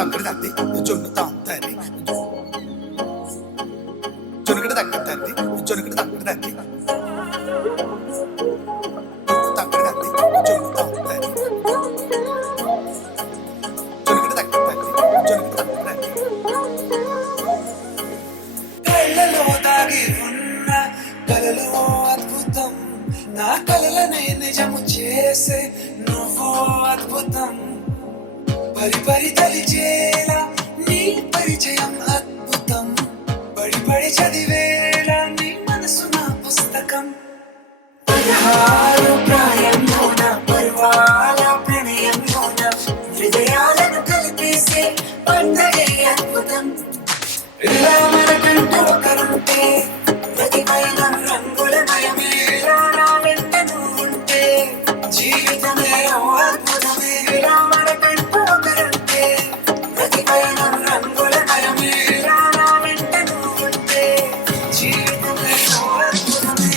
తక్కడ తద్ది జొన్ను తాంతది జొనుకడ తక్కడ తద్ది జొనుకడ తక్కడ తద్ది తక్కడ తద్ది జొన్ను తాంతది జొనుకడ తక్కడ తద్ది జొనుకడ తక్కడ తద్ది కళ్ళలో దాగి ఉన్న కలలో అద్భుతం నా కలలనే నిజము చేసే నువ్వు అద్భుతం పరి పరి తలిచేలా నీ పరిచయం అద్భుతం పడి పడి చదివేలా నీ మనసు నా పుస్తకం పదహారు ప్రాయంలోన పర్వాల ప్రణయంలోన హృదయాలను కలిపేసే పండగే అద్భుతం ఇలా మనకంటూ ఒకరుంటే ప్రతిపైన రంగుల మయమేలా నా వెంట నువ్వుంటే జీవితమే ఓ అద్భుతమే ఇలా మనకంటూ ఒకరుంటే ప్రతిపైన రంగుల మయమేలా నా వెంట నువ్వుంటే జీవితమే ఓ అద్భుతమే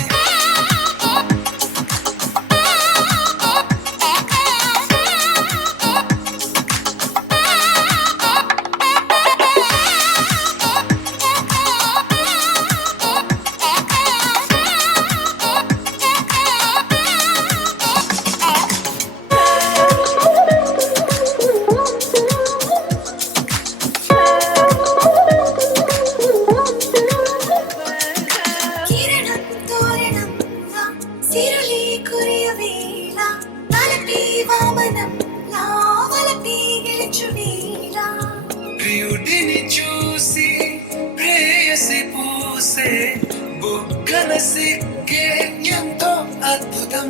ప్రియుడిని చూసి ప్రేయసి పూసే బుగ్గల సిగ్గే ఎంతో అద్భుతం